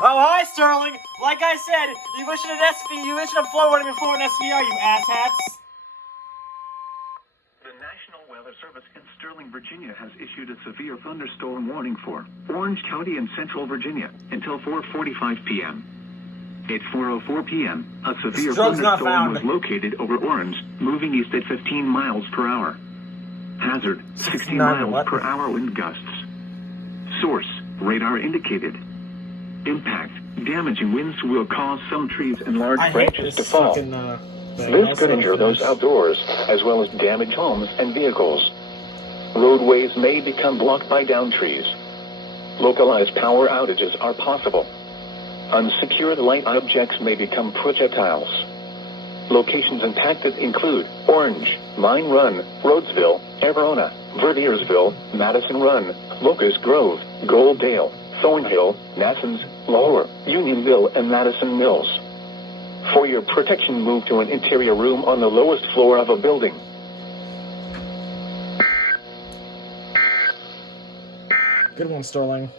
Oh, hi, Sterling. Like I said, you mentioned an SV. You mentioned a floor warning before an SVR, you asshats. The National Weather Service in Sterling, Virginia has issued a severe thunderstorm warning for Orange County and Central Virginia until 4:45 p.m. At 4:04 p.m., a severe thunderstorm was located over Orange, moving east at 15 miles per hour. Hazard, 60 miles per hour wind gusts. Source, radar indicated. Impact, damaging winds will cause some trees and large branches to fall. This could injure those outdoors, as well as damage homes and vehicles. Roadways may become blocked by downed trees. Localized power outages are possible. Unsecured light objects may become projectiles. Locations impacted include Orange, Mine Run, Rhodesville, Everona, Verdiersville, Madison Run, Locust Grove, Goldale, Thornhill, Nassans, Lower, Unionville, and Madison Mills. For your protection, move to an interior room on the lowest floor of a building. Good one, Sterling.